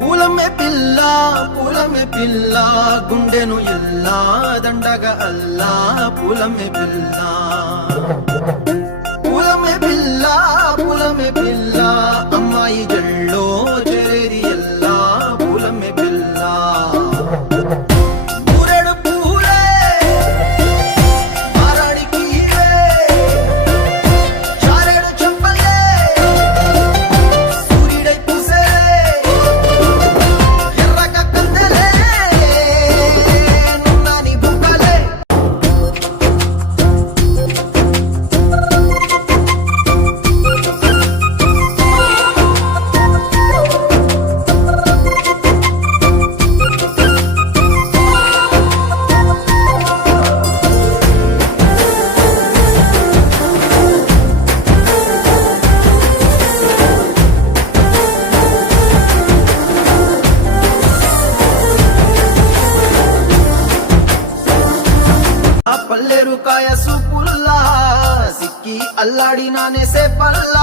పూలమే పిల్ల గుండెను ఇల్లా దండగా అల్లా పూలమే పిల్ల అమ్మాయి జల్లో చేరేది ఎల్లా పూలమే పిల్ల ఊరెడు పూలే మారాడికి చారెడు చెప్పలే సూర్యుడై పూసే ఎర్రక కందలే నున్నాని బుక్కలే పల్లెరు కాయ సూపుల్లా సిక్కి అల్లాడి నానేసే పల్లా